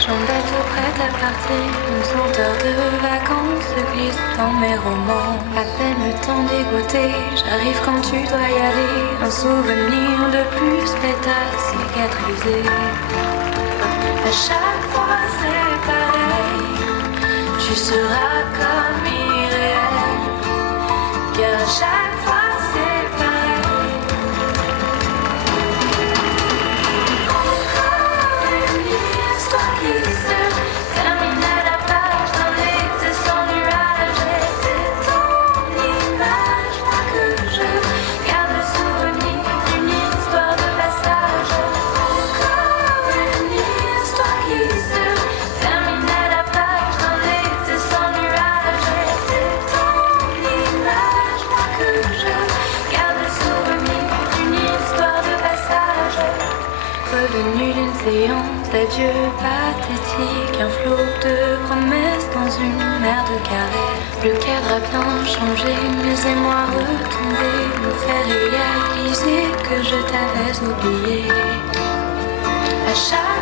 Jambes prête à partir, une senteur de vacances se glisse dans mes romans. À peine le temps d'égoter, j'arrive quand tu dois y aller. Un souvenir de plus fait à cicatriser. À chaque fois c'est pareil, tu seras comme irréel. Car à chaque fois c'est pareil. Revenu d'une séance d'adieu pathétique, un flot de promesses dans une mer de caresses. Le cadre a bien changé, mais et moi retomber me fait réaliser que je t'avais oublié. À chaque